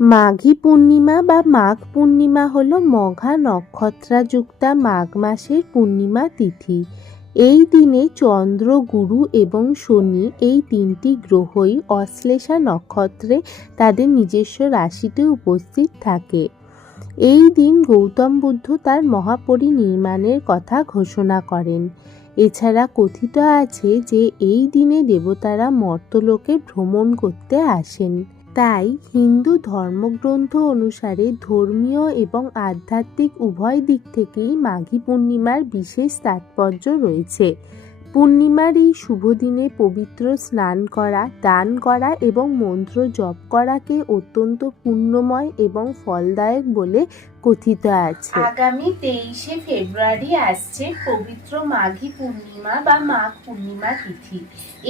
মাঘী পূর্ণিমা বা মাঘ পূর্ণিমা হল মঘা নক্ষত্রাযুক্তা মাঘ মাসের পূর্ণিমা তিথি। এই দিনে চন্দ্র, গুরু এবং শনি এই তিনটি গ্রহই অশ্লেষা নক্ষত্রে তাদের নিজস্ব রাশিতে উপস্থিত থাকে। এই দিন গৌতম বুদ্ধ তার মহাপরিনির্মাণের কথা ঘোষণা করেন। এছাড়া কথিত আছে যে এই দিনে দেবতারা মর্তলোকে ভ্রমণ করতে আসেন। তাই হিন্দু ধর্মগ্রন্থ অনুসারে ধর্মীয় এবং আধ্যাত্মিক উভয় দিক থেকেই মাঘী পূর্ণিমার বিশেষ তাৎপর্য রয়েছে। পূর্ণিমার এই শুভ দিনে পবিত্র স্নান করা, দান করা এবং মন্ত্র জপ করাকে অত্যন্ত পুণ্যময় এবং ফলদায়ক বলে কথিত আছে। আগামী তেইশে ফেব্রুয়ারি আসছে পবিত্র মাঘী পূর্ণিমা বা মাঘ পূর্ণিমা তিথি।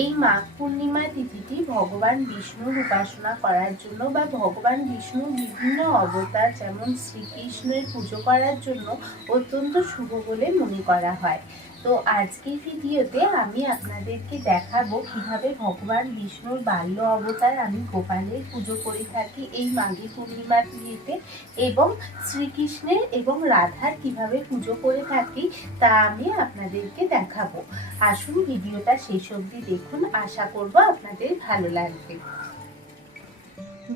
এই মাঘ পূর্ণিমা তিথিটি ভগবান বিষ্ণুর উপাসনা করার জন্য বা ভগবান বিষ্ণুর বিভিন্ন অবতার যেমন শ্রীকৃষ্ণের পুজো করার জন্য অত্যন্ত শুভ বলে মনে করা হয়। তো আজকের ভিডিওতে আমি আপনাদেরকে দেখাবো কীভাবে ভগবান বিষ্ণুর বাল্য অবতার আমি গোপালের পুজো করে থাকি এই মাঘী পূর্ণিমা তিথিতে এবং শ্রীকৃষ্ণের এবং রাধার কীভাবে পুজো করে থাকি তা আমি আপনাদেরকে দেখাবো। আসুন ভিডিওটা শেষ অবধি দেখুন। আশা করব আপনাদের ভালো লাগবে।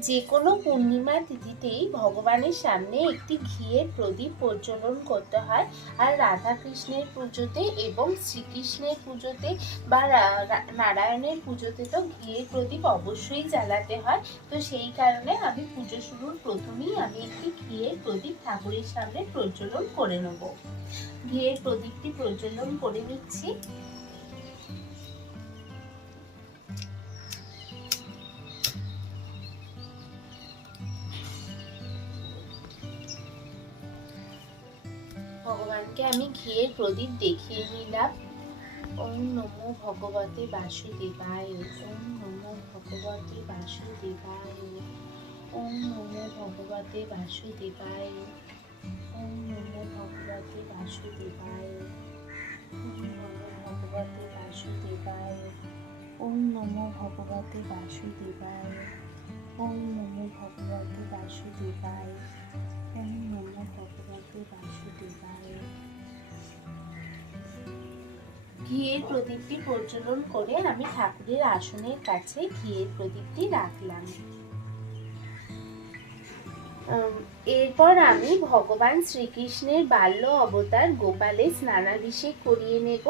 যে কোনো পূর্ণিমা তিথিতেই ভগবানের সামনে একটি ঘিয়ের প্রদীপ প্রজ্বলন করতে হয় আর রাধা কৃষ্ণের পুজোতে এবং শ্রীকৃষ্ণের পুজোতে বা নারায়ণের পুজোতে তো ঘিয়ের প্রদীপ অবশ্যই জ্বালাতে হয়। তো সেই কারণে আমি পুজো শুরুর প্রথমেই আমি একটি ঘিয়ের প্রদীপ ঠাকুরের সামনে প্রজ্বলন করে নেব। ঘিয়ের প্রদীপটি প্রজ্বলন করে নিচ্ছি। আমি ঘিয়ের প্রদীপ দেখিয়ে নিলাম। ওম নমো ভগবতে বাসুদেবায়, ওম নমো ভগবতে বাসুদেবায়, ওম নমো ভগবতে বাসুদেবায়, ওম নমো ভগবতে বাসুদেবায়, ওম নমো ভগবতে বাসুদেবায়, ওম নমো ভগবতে বাসুদেবায়, ওম নমো ভগবতে বাসুদেবায়, ওম নমো ভগবতে বাসুদেবায়। ঘিয়ের প্রদীপটি প্রজ্বলন করে আমি ঠাকুরের আসনের কাছে ঘিয়ের প্রদীপটি রাখলাম। এরপর আমি ভগবান শ্রীকৃষ্ণের বাল্য অবতার গোপালে স্নানাভিষেক করিয়ে নেব।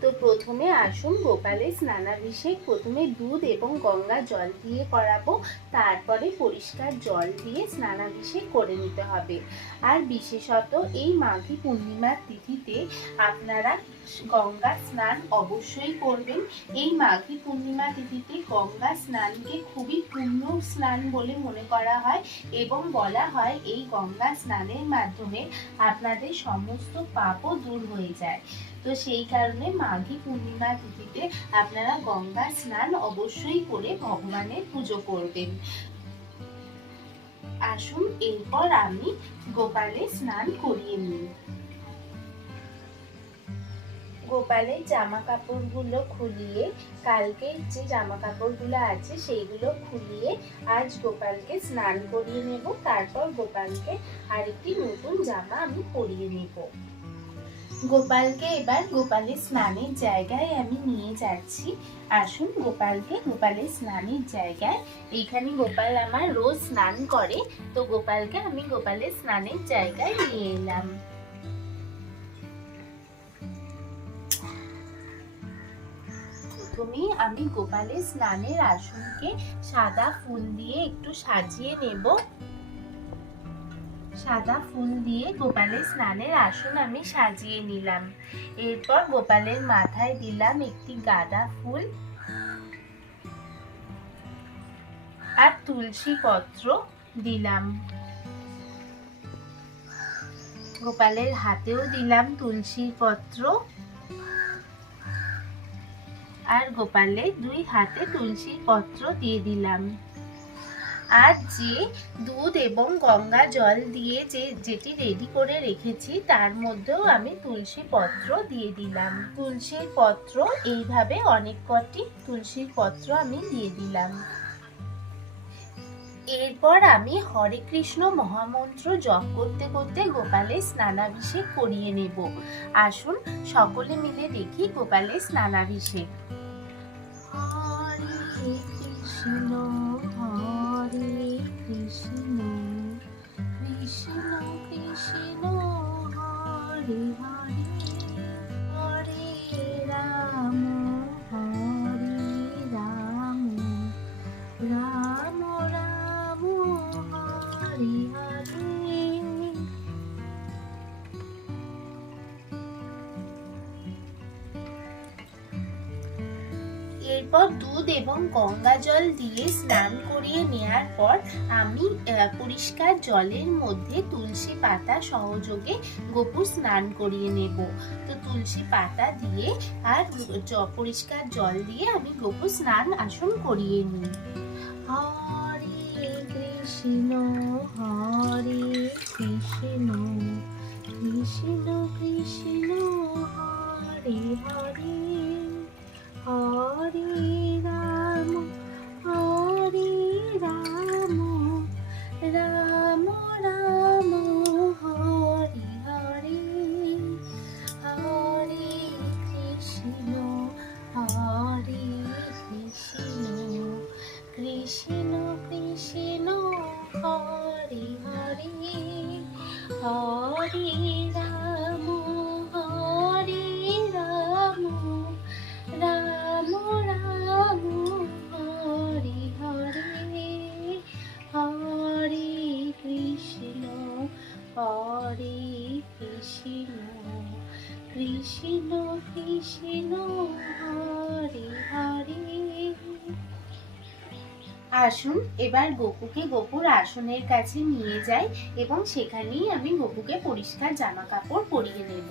তো প্রথমে আসুন গোপালে স্নানাভিষেক, প্রথমে দুধ এবং গঙ্গা জল দিয়ে করাবো। তারপরে পরিষ্কার জল দিয়ে স্নানাভিষেক করে নিতে হবে। আর বিশেষত এই মাঘী পূর্ণিমার তিথিতে আপনারা গঙ্গা স্নান অবশ্যই করবেন। এই মাঘী পূর্ণিমা তিথিতে গঙ্গা স্নানকে খুবই পুণ্য স্নান বলে মনে করা হয় এবং বলা হয় এই গঙ্গা স্নানের মাধ্যমে আপনাদের সমস্ত পাপও দূর হয়ে যায়। তো সেই কারণে মাঘী পূর্ণিমা তিথিতে আপনারা গঙ্গা স্নান অবশ্যই করে ভগবানের পুজো করবেন। আসুন, এরপর আমি গোপালে স্নান করিয়ে নিই। গোপালের জামা কাপড়গুলো খুলিয়ে, কালকে যে জামা কাপড়গুলো আছে সেইগুলো খুলিয়ে আজ গোপালকে স্নান করিয়ে নেব। তারপর গোপালকে আরেকটি নতুন জামা আমি পরিয়ে নেব। গোপালকে এবার গোপালের স্নানের জায়গায় আমি নিয়ে যাচ্ছি। আসুন গোপালকে গোপালের স্নানের জায়গায়। এইখানে গোপাল আমার রোজ স্নান করে। তো গোপালকে আমি গোপালের স্নানের জায়গায় নিয়ে এলাম। প্রথমেই আমি গোপালের স্নানের আসনকে সাদা ফুল দিয়ে একটু সাজিয়ে নেব। সাদা ফুল দিয়ে গোপালের স্নানের আসন আমি সাজিয়ে নিলাম। এরপর গোপালের মাথায় দিলাম একটি গাঁদা ফুল আর তুলসী পত্র দিলাম। গোপালের হাতেও দিলাম তুলসী পত্র। আর গোপালের দুই হাতে তুলসীর পত্র দিয়ে দিলাম। আর যে দুধ এবং গঙ্গা জল দিয়ে যে যেটি রেডি করে রেখেছি, তার মধ্যেও আমি তুলসী পত্র দিয়ে দিলাম। তুলসীর পত্র এইভাবে অনেক কটি তুলসীর পত্র আমি দিয়ে দিলাম। এরপর আমি হরে কৃষ্ণ মহামন্ত্র জপ করতে করতে গোপালের স্নানাভিষেক করিয়ে নেব। আসুন সকলে মিলে দেখি গোপালের স্নানাভিষেক। কৃষ্ণ হরে কৃষ্ণ কৃষ্ণ কৃষ্ণ হরে হরে এরপর দুধ এবং গঙ্গা জল দিয়ে স্নান করিয়ে নেওয়ার পর আমি পরিষ্কার জলের মধ্যে তুলসী পাতা সহযোগে গোপুর স্নান করিয়ে নেব। তো তুলসী পাতা দিয়ে আর পরিষ্কার জল দিয়ে আমি গোপুর স্নান আসন করিয়ে নিই। হরে কৃষ্ণ হরে কৃষ্ণ কৃষ্ণ কৃষ্ণ, হরে হরে। হরে রাম হরে রাম রাম রাম কৃষ্ণ কৃষ্ণ কৃষ্ণ কৃষ্ণ আসুন, এবার গপুকে গপুর আসনের কাছে নিয়ে যাই এবং সেখানেই আমি গপুকে পরিষ্কার জামা কাপড় পরিয়ে নেব।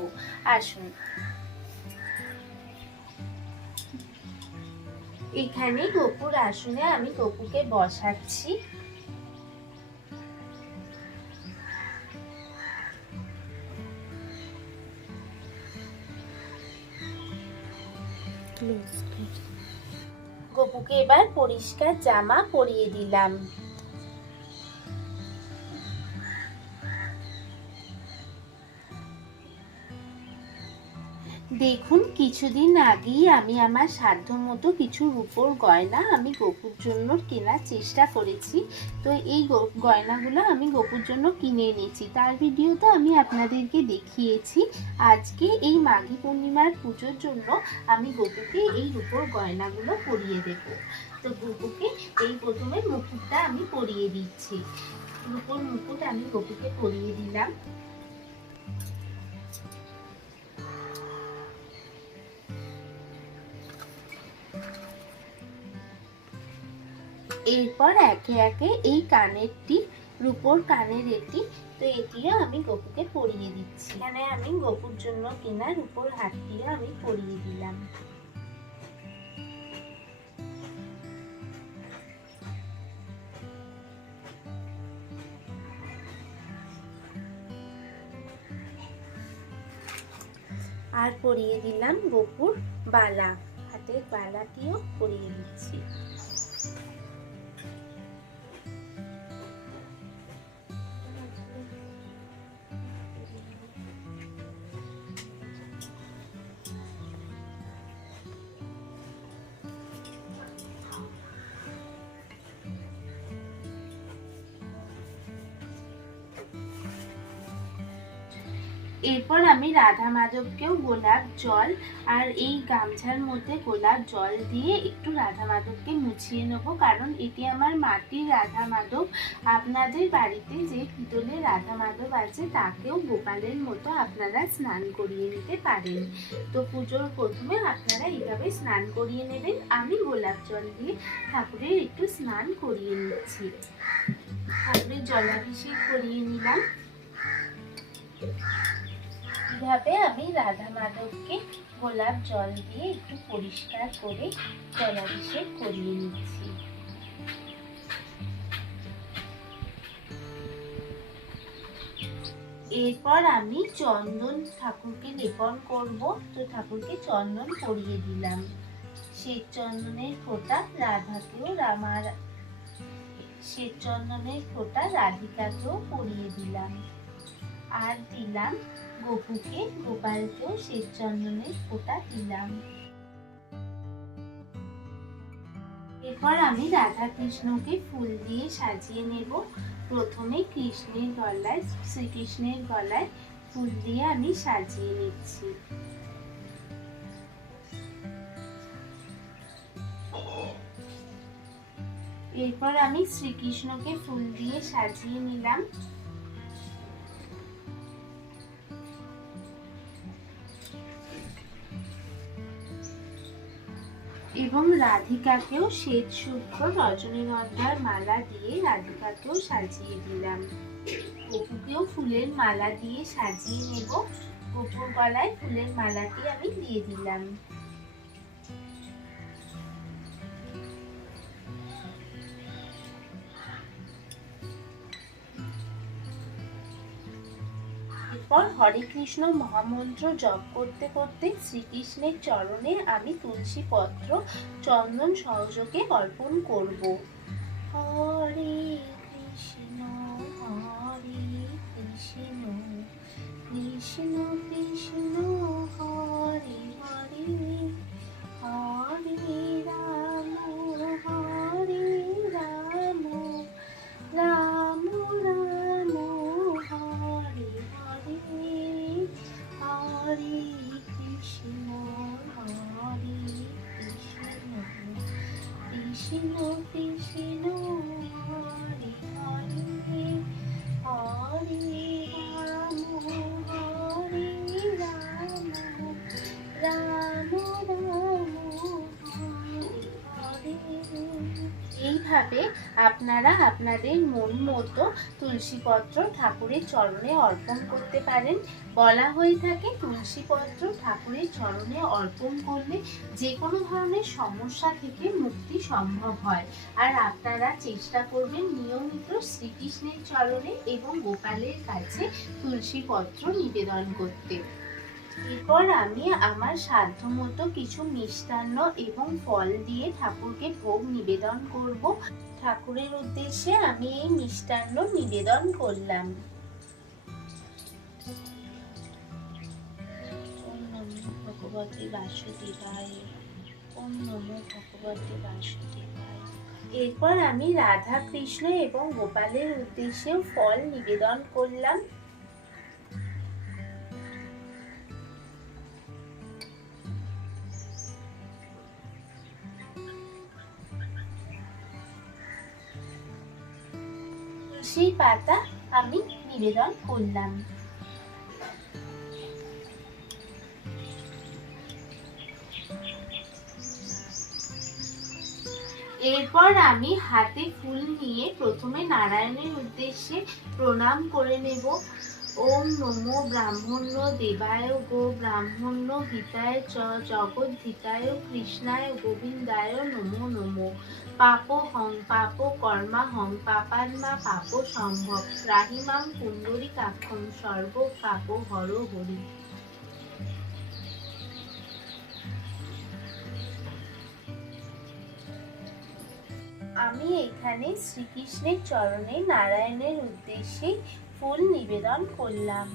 আসুন। এখানে গপুর আসনে আমি গপুকে বসাচ্ছি। গপুকে এবার পরিষ্কার জামা পরিয়ে দিলাম। দেখুন, কিছুদিন আগেই আমি আমার সাধ্য মতো কিছু রূপোর গয়না আমি গপুর জন্য কেনার চেষ্টা করেছি। তো এই গয়নাগুলো আমি গপুর জন্য কিনে এনেছি। তার ভিডিও তো আমি আপনাদেরকে দেখিয়েছি। আজকে এই মাঘী পূর্ণিমার পুজোর জন্য আমি গপুকে এই রূপোর গয়নাগুলো পরিয়ে দেব। তো গপুকে এই প্রথমে মুকুটটা আমি পরিয়ে দিচ্ছি। রূপোর মুকুট আমি গপুকে পরিয়ে দিলাম। এরপর একে একে এই কানেরটি, রূপোর কানের এটি তো এটিও আমি গপুকে পরিয়ে দিচ্ছি। এখানে আমি গপুর জন্য কেনা রূপোর হাতটিও আমি পরিয়ে দিলাম। আর পরিয়ে দিলাম গপুর বালা। হাতের বালাটিও পরিয়ে দিচ্ছি। এরপর আমি রাধা মাধবকেও গোলাপ জল আর এই গামছার মধ্যে গোলাপ জল দিয়ে একটু রাধা মাধবকে মুছিয়ে নেব। কারণ এটি আমার মাটির রাধা মাধব। আপনাদের বাড়িতে যে পিতলের রাধা মাধব আছে, তাকেও গোপালের মতো আপনারা স্নান করিয়ে নিতে পারেন। তো পুজোর প্রথমে আপনারা এইভাবে স্নান করিয়ে নেবেন। আমি গোলাপ জল দিয়ে ঠাকুরের একটু স্নান করিয়ে নিচ্ছি। ঠাকুরের জলাভিষেক করিয়ে নিলাম। কীভাবে আমি রাধা মাধবকে গোলাপ জল দিয়ে একটু পরিষ্কার করে জলাভিষেক করিয়ে নিচ্ছি। এরপর আমি চন্দন ঠাকুরকে লেপন করব। তো ঠাকুরকে চন্দন পরিয়ে দিলাম। শ্বেত চন্দনের ফোঁটা রাধাকেও আমার শ্বেত চন্দনের ফোঁটা রাধিকাকেও পরিয়ে দিলাম। আর দিলাম গোপুকে গোপালকেও শ্বেত চন্দনের ফোঁটা দিলাম। এরপর আমি রাধা কৃষ্ণকে ফুল দিয়ে সাজিয়ে নেব। প্রথমে কৃষ্ণের গলায়, শ্রীকৃষ্ণের গলায় ফুল দিয়ে আমি সাজিয়ে নিচ্ছি। এরপর আমি শ্রীকৃষ্ণকে ফুল দিয়ে সাজিয়ে নিলাম। এবং রাধিকাকেও শ্বেত শুদ্ধ রজনীগন্ধার মালা দিয়ে রাধিকাকেও সাজিয়ে দিলাম। গপুকেও ফুলের মালা দিয়ে সাজিয়ে নেব। গপুর গলায় ফুলের মালাটি আমি দিয়ে দিলাম। হরে কৃষ্ণ মহামন্ত্র জপ করতে করতে শ্রীকৃষ্ণের চরণে আমি তুলসী পত্র চন্দন সহযোগে অর্পণ করব। হরে কৃষ্ণ হরে কৃষ্ণ কৃষ্ণ কৃষ্ণ। এইভাবে আপনারা আপনাদের মন মতো তুলসীপত্র ঠাকুরের চরণে অর্পণ করতে পারেন। বলা হয়ে থাকে তুলসীপত্র ঠাকুরের চরণে অর্পণ করলে যে কোনো ধরনের সমস্যা থেকে মুক্তি সম্ভব হয়। আর আপনারা চেষ্টা করবেন নিয়মিত শ্রীকৃষ্ণের চরণে এবং গোপালের কাছে তুলসীপত্র নিবেদন করতে। এরপর আমি আমার সাধ্যমতো কিছু মিষ্টান্ন এবং ফল দিয়ে ঠাকুরকে ভোগ নিবেদন করব। ঠাকুরের উদ্দেশ্যে আমি এই মিষ্টান্ন নিবেদন করলাম। এরপর আমি রাধা কৃষ্ণ এবং গোপালের উদ্দেশ্যেও ফল নিবেদন করলাম। তুলসীর পাতা আমি নিবেদন করলাম। এরপর আমি হাতে ফুল নিয়ে প্রথমে নারায়ণের উদ্দেশ্যে প্রণাম করে নেব। ওম নমো ব্রাহ্মণ্য দেবায় গো ব্রাহ্মণ্য হিতায় চ, জগৎ হিতায় কৃষ্ণায় গোবিন্দায় নমো নমো। পাপ হং, পাপ কর্মা হং, পাপান্মা, পাপ সম্ভব। রাহিমাম কুণ্ডরী কাক্ষম সর্ব পাপ হর হরি। আমি এখানে শ্রীকৃষ্ণের চরণে নারায়ণের উদ্দেশ্যে ফুল নিবেদন করলাম।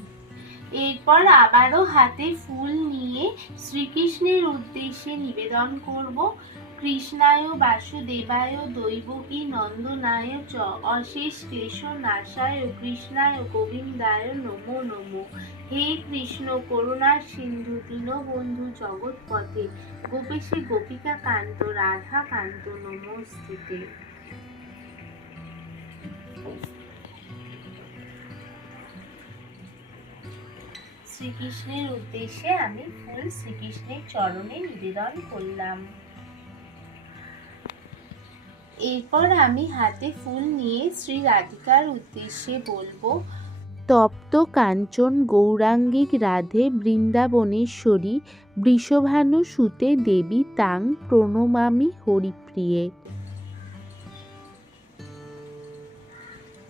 এরপর আবারও হাতে ফুল নিয়ে শ্রীকৃষ্ণের উদ্দেশ্যে নিবেদন করব। কৃষ্ণায় বাসুদেবায় দৈবকী নন্দনায় চ। অশেষ কেশ নাশায় কৃষ্ণায় গোবিন্দায় নমো নমো। হে কৃষ্ণ করুণা সিন্ধু দীনবন্ধু জগৎপথে। গোপেশে গোপিকা কান্ত, রাধা কান্ত নমস্তুতে। শ্রীকৃষ্ণের উদ্দেশ্যে আমি ফুল শ্রীকৃষ্ণের চরণে নিবেদন করলাম। এরপর আমি হাতে ফুল নিয়ে শ্রী রাধিকার উদ্দেশ্যে বলব, তপ্ত কাঞ্চন গৌরাঙ্গিক রাধে বৃন্দাবনেশ্বরী, বৃষভানু সুতে দেবী তাং প্রণমামি হরিপ্রিয়ে।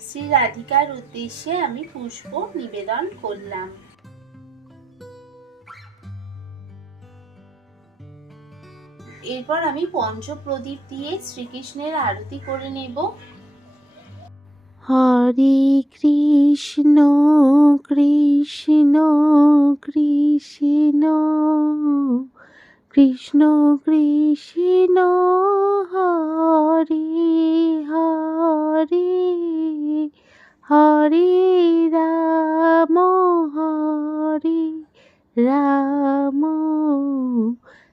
শ্রী রাধিকার উদ্দেশ্যে আমি পুষ্প নিবেদন করলাম। এরপর আমি পঞ্চপ্রদীপ দিয়ে শ্রীকৃষ্ণের আরতি করে নেব। হরে কৃষ্ণ কৃষ্ণ কৃষ্ণ কৃষ্ণ কৃষ্ণ, হরে হরে হরে রাম হরে রাম।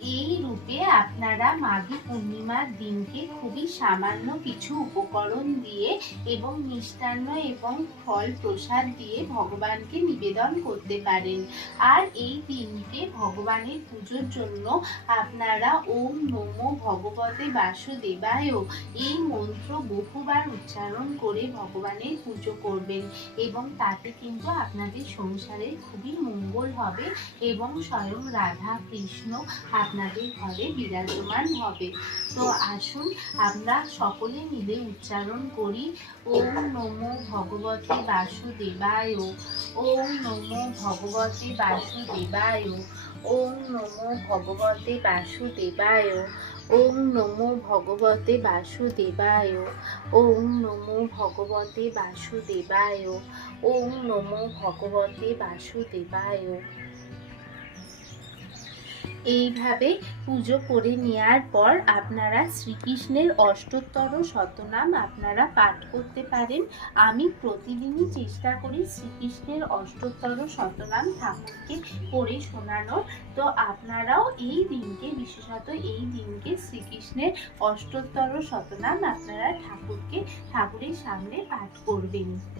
এই রূপে আপনারা মাঘী পূর্ণিমার দিনকে খুবই সামান্য কিছু উপকরণ দিয়ে এবং মিষ্টান্ন এবং ফল প্রসাদ দিয়ে ভগবানকে নিবেদন করতে পারেন। আর এই দিনকে ভগবানের পুজোর জন্য আপনারা ওম নমো ভগবতে বাসুদেবায় এই মন্ত্র বহুবার উচ্চারণ করে ভগবানের পুজো করবেন এবং তাতে কিন্তু আপনাদের সংসারের খুবই মঙ্গল হবে এবং স্বয়ং রাধা কৃষ্ণ আপনাদের ঘরে বিরাজমান হবে। তো আসুন, আমরা সকলে মিলে উচ্চারণ করি, ওম নমো ভগবতে বাসুদেবায়, ওম নমো ভগবতে বাসুদেবায়, ওম নমো ভগবতে বাসুদেবায়, ওম নমো ভগবতে বাসুদেবায়, ওম নমো ভগবতে বাসুদেবায়, ওম নমো ভগবতে বাসুদেবায়। এইভাবে পুজো করে নেওয়ার পর আপনারা শ্রীকৃষ্ণের অষ্টোত্তর শতনাম আপনারা পাঠ করতে পারেন। আমি প্রতিদিনই চেষ্টা করি শ্রীকৃষ্ণের অষ্টোত্তর শতনাম ঠাকুরকে পড়ে শোনানোর। তো আপনারাও এই দিনকে, বিশেষত এই দিনকে শ্রীকৃষ্ণের অষ্টোত্তর শতনাম আপনারা ঠাকুরকে, ঠাকুরের সামনে পাঠ করবেন।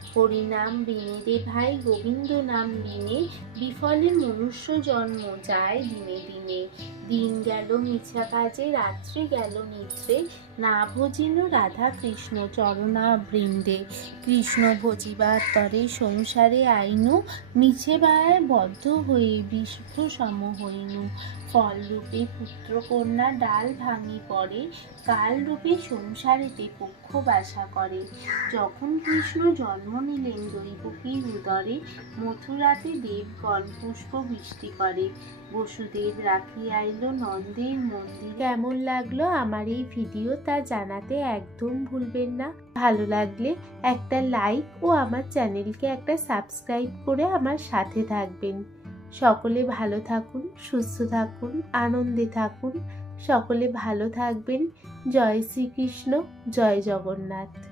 হরিনাম বিনে রে ভাই, গোবিন্দ নাম বিনে, বিফলে মনুষ্য জন্ম যায় দিনে দিনে। দিন গেল মিছা কাজে, রাত্রি গেল নিদ্রে, না ভজিল রাধা কৃষ্ণ চরণা বৃন্দে। কৃষ্ণ ভজিবার তরে সংসারে আইনু, মিছে বায় বদ্ধ হয়ে বিষ্ণু সম হইনু। ফলরূপে পুত্রকন্যা ডাল ভাঙি পড়ে, কালরূপে সংসারেতে পক্ষ বাসা করে। যখন কৃষ্ণ জন্ম নিলেন দৈবকীর উদরে মথুরাতে দেবগণ পুষ্প বৃষ্টি করে। বসুদেব রাখি আইল নন্দের মন্দির। কেমন লাগল আমার এই ভিডিও তা জানাতে একদম ভুলবেন না। ভালো লাগলে একটা লাইক ও আমার চ্যানেলকে একটা সাবস্ক্রাইব করে আমার সাথে থাকবেন। সকলে ভালো থাকুন, সুস্থ থাকুন, আনন্দে থাকুন। সকলে ভালো থাকবেন। জয় শ্রীকৃষ্ণ, জয় জগন্নাথ।